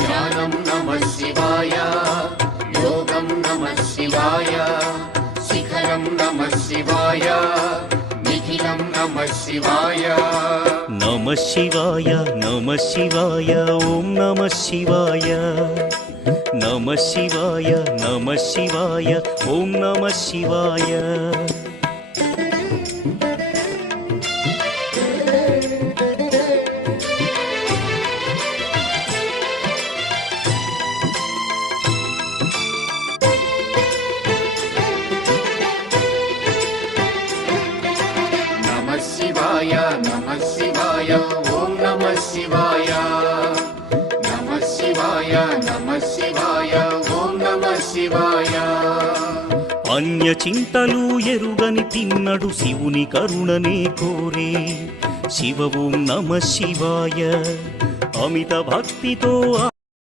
ध्यानं नमः शिवाय योगं नमः शिवाय शिखरं नमः शिवाय निखिलं नमः शिवाय नमः शिवाय नमः शिवाय ओम नमः शिवाय नमः शिवाय नमः शिवाय ओम नमः शिवाय नमः शिवाय ओम नमः शिवाय नमः शिवाय ओम नमः शिवाय अन्य చింతలు ఎరుగని తిన్నడు శివుని కరుణనే కోరే శివ ఓం నమః శివాయ అమిత భక్తితో